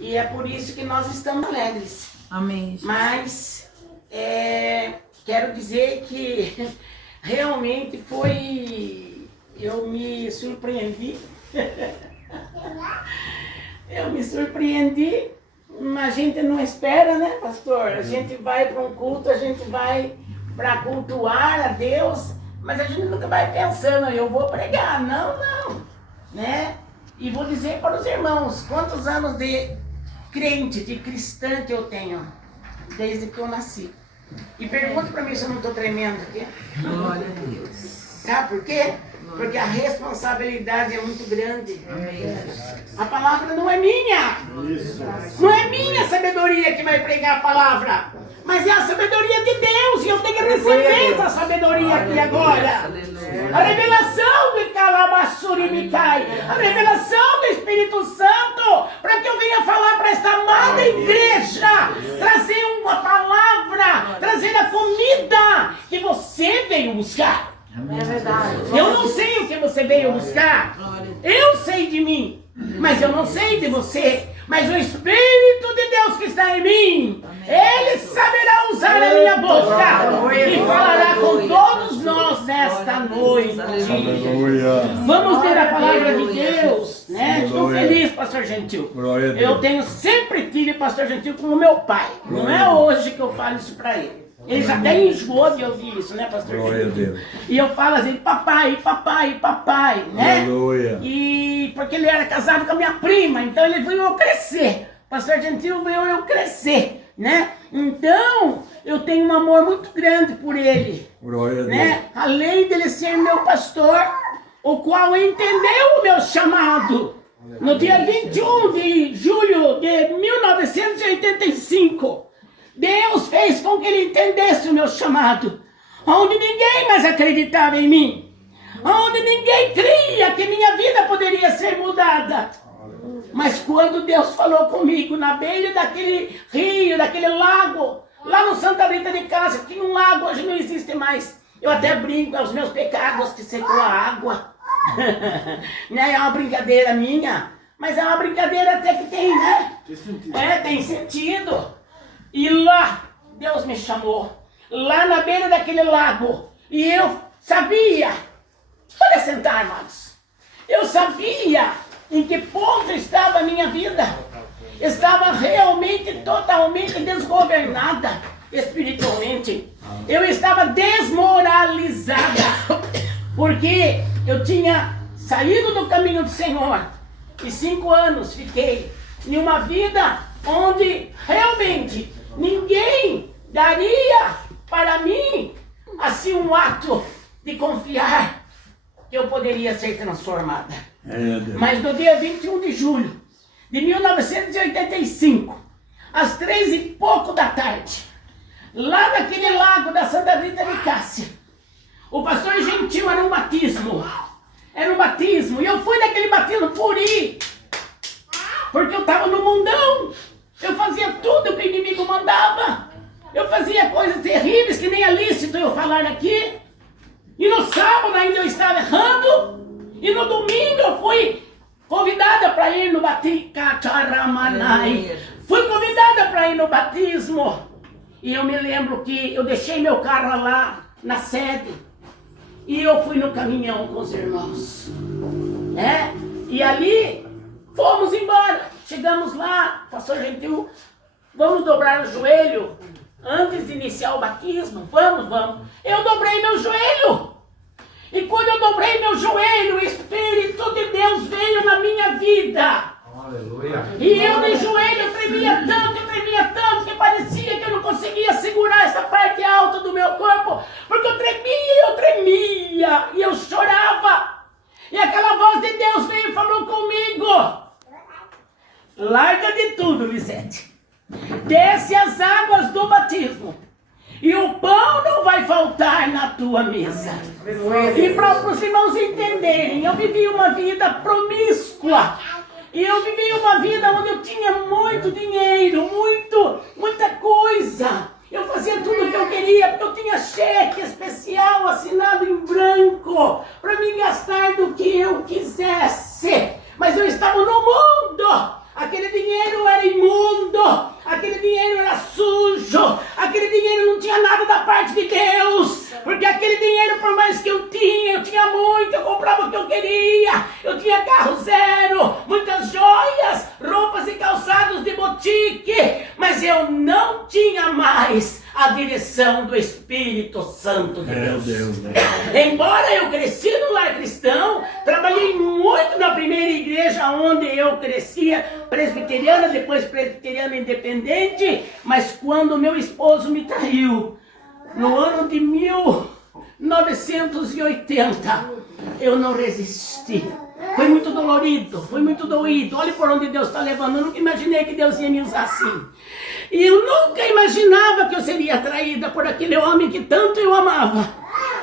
E é por isso que nós estamos alegres. Amém. Mas quero dizer que realmente foi... Eu me surpreendi. Eu me surpreendi. A gente não espera, né, pastor? A gente vai para um culto, a gente vai para cultuar a Deus, mas a gente nunca vai pensando, eu vou pregar. Não, né? E vou dizer para os irmãos, quantos anos de crente, de cristã que eu tenho, desde que eu nasci. E pergunta para mim se eu não estou tremendo aqui. Glória a Deus. Sabe por quê? Porque a responsabilidade é muito grande. Amém. A palavra não é minha. Não é minha sabedoria que vai pregar a palavra. Mas é a sabedoria de Deus. E eu tenho que receber essa sabedoria aqui agora. A revelação de Calabassuri me cai. A revelação do Espírito Santo. Para que eu venha falar para esta amada igreja. Trazer uma palavra. Trazer a comida que você veio buscar. É verdade. Eu não sei o que você veio buscar. Eu sei de mim, mas eu não sei de você. Mas o Espírito de Deus que está em mim, Ele saberá usar a minha boca e falará com todos nós nesta noite. Vamos ter a palavra de Deus, né? Estou feliz, pastor Gentil. Eu sempre tive pastor Gentil como meu pai. Não é hoje que eu falo isso para ele. Ele já até enjoou de ouvir isso, né, pastor? Glória a Deus. E eu falo assim, papai, né? Aleluia. E porque ele era casado com a minha prima, então ele viu eu crescer. Pastor Gentil viu eu crescer, né? Então, eu tenho um amor muito grande por ele. Glória a Deus. Né? Além dele ser meu pastor, o qual entendeu o meu chamado. No dia 21 de julho de 1985, Deus fez com que ele entendesse o meu chamado, onde ninguém mais acreditava em mim, onde ninguém cria que minha vida poderia ser mudada. Mas quando Deus falou comigo na beira daquele rio, daquele lago, lá no Santa Rita de Cássia, tinha um lago, hoje não existe mais. Eu até brinco, é os meus pecados que secou a água. Né? É uma brincadeira minha, mas é uma brincadeira até que tem, né? Tem sentido. E lá, Deus me chamou, lá na beira daquele lago, e eu sabia, pode sentar, irmãos, eu sabia em que ponto estava a minha vida. Estava realmente, totalmente desgovernada espiritualmente. Eu estava desmoralizada, porque eu tinha saído do caminho do Senhor, e 5 anos fiquei em uma vida onde realmente ninguém daria para mim assim um ato de confiar que eu poderia ser transformada. Mas no dia 21 de julho de 1985, às 3 e pouco da tarde, lá naquele lago da Santa Rita de Cássia, o pastor Gentil era um batismo. Era um batismo. E eu fui naquele batismo por ir. Porque eu estava no mundão. Eu fazia tudo que o inimigo mandava. Eu fazia coisas terríveis que nem é lícito eu falar aqui. E no sábado ainda eu estava errando. E no domingo eu fui convidada para ir no batismo. Fui convidada para ir no batismo. E eu me lembro que eu deixei meu carro lá na sede. E eu fui no caminhão com os irmãos. E ali fomos embora. Chegamos lá, pastor Gentil, vamos dobrar o joelho antes de iniciar o batismo? Vamos. Eu dobrei meu joelho. E quando eu dobrei meu joelho, o Espírito de Deus veio na minha vida. Aleluia. E eu de joelho, eu tremia tanto, que parecia que eu não conseguia segurar essa parte alta do meu corpo. Porque eu tremia, e eu chorava. E aquela voz de Deus veio e falou comigo. Larga de tudo, Lisete. Desce as águas do batismo. E o pão não vai faltar na tua mesa. E para os irmãos entenderem, eu vivi uma vida promíscua. E eu vivi uma vida onde eu tinha muito dinheiro, muita coisa. Eu fazia tudo o que eu queria, porque eu tinha cheque especial assinado em branco para me gastar do que eu quisesse. Mas eu estava no mundo. Aquele dinheiro era era imundo, aquele dinheiro era sujo, aquele dinheiro não tinha nada da parte de Deus, porque aquele dinheiro, por mais que eu tinha muito, eu comprava o que eu queria, eu tinha carro zero, muitas joias, roupas e calçados de boutique, mas eu não tinha mais a direção do Espírito Santo de Deus. Embora eu cresci no lar cristão, trabalhei muito na primeira igreja onde eu crescia, presbiteriana, depois presbiteriana independente, mas quando meu esposo me traiu, no ano de 1980, eu não resisti. Foi muito dolorido, foi muito doído. Olha por onde Deus está levando. Eu nunca imaginei que Deus ia me usar assim. E eu nunca imaginava que eu seria traída por aquele homem que tanto eu amava.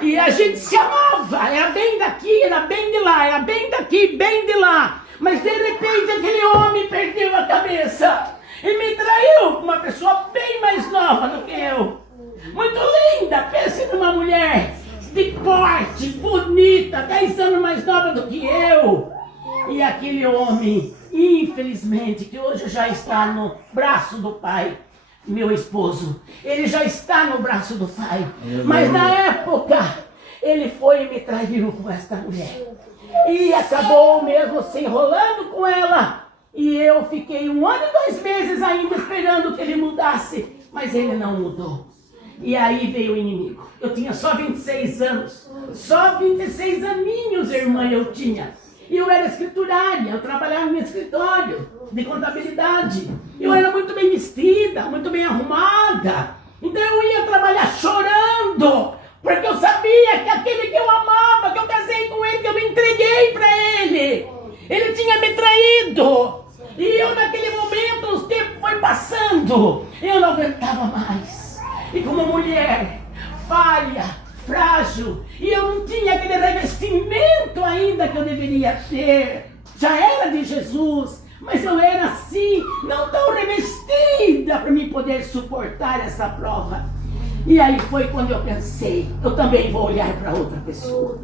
E a gente se amava. Era bem daqui, era bem de lá. Era bem daqui, bem de lá. Mas de repente aquele homem perdeu a cabeça. E me traiu com uma pessoa bem mais nova do que eu. Muito linda. Pense numa mulher de porte, bonita, 10 anos mais nova do que eu. E aquele homem, infelizmente, que hoje já está no braço do Pai, meu esposo, ele já está no braço do Pai. Mas na época, ele foi e me traiu com esta mulher. E acabou mesmo se enrolando com ela. E eu fiquei 1 ano e 2 meses ainda esperando que ele mudasse. Mas ele não mudou. E aí veio o inimigo. Eu tinha só 26 anos. Só 26 aninhos, irmã, eu tinha. E eu era escriturária. Eu trabalhava no escritório de contabilidade. Eu era muito bem vestida, muito bem arrumada. Então eu ia trabalhar chorando. Porque eu sabia que aquele que eu amava, que eu casei com ele, que eu me entreguei para ele, ele tinha me traído. E eu naquele momento, os tempos foi passando. Eu não aguentava mais. E como mulher falha, frágil, e eu não tinha aquele revestimento ainda que eu deveria ter. Já era de Jesus, mas eu era assim, não tão revestida para mim poder suportar essa prova. E aí foi quando eu pensei, eu também vou olhar para outra pessoa.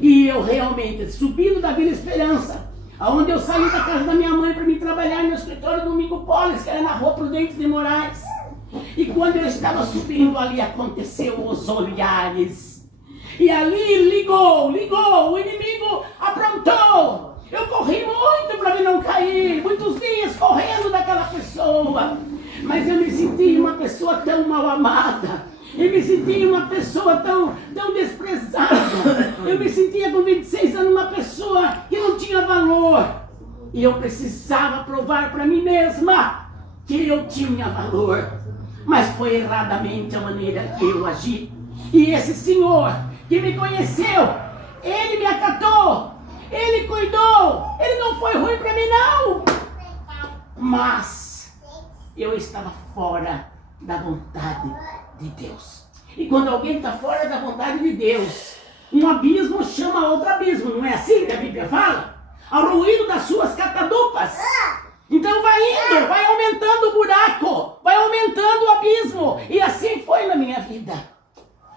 E eu realmente, subindo da Vila Esperança, aonde eu saí da casa da minha mãe para me trabalhar no escritório do Domingo Polis, que era na Rua Prudente de Moraes. E quando eu estava subindo ali, aconteceu os olhares. E ali ligou, o inimigo aprontou. Eu corri muito para mim não cair, muitos dias correndo daquela pessoa. Mas eu me senti uma pessoa tão mal amada. Eu me sentia uma pessoa tão desprezada. Eu me sentia com 26 anos uma pessoa que não tinha valor. E eu precisava provar para mim mesma que eu tinha valor. Mas foi erradamente a maneira que eu agi. E esse senhor que me conheceu, ele me acatou, ele cuidou, ele não foi ruim para mim não. Mas eu estava fora da vontade de Deus. E quando alguém está fora da vontade de Deus, um abismo chama outro abismo. Não é assim que a Bíblia fala? Ao ruído das suas catadupas. Então vai indo, vai aumentando o buraco, vai aumentando o abismo. E assim foi na minha vida.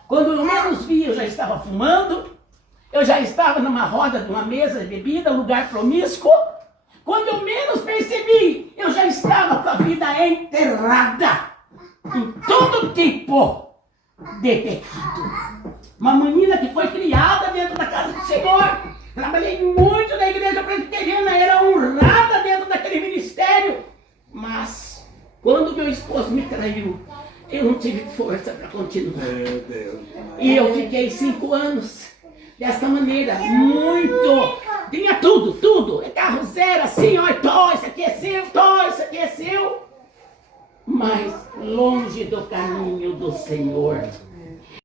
Quando eu menos vi, eu já estava fumando, eu já estava numa roda de uma mesa de bebida, lugar promíscuo. Quando eu menos percebi, eu já estava com a vida enterrada em todo tipo de pecado. Uma menina que foi criada dentro da casa do Senhor. Trabalhei muito na igreja presbiteriana, era honrada dentro daquele ministério. Mas, quando meu esposo me traiu, eu não tive força para continuar. Meu Deus. E eu fiquei 5 anos dessa maneira, muito. Tinha tudo. É carro zero, assim, ó, isso aqui é seu, isso aqui é seu. Mas longe do caminho do Senhor.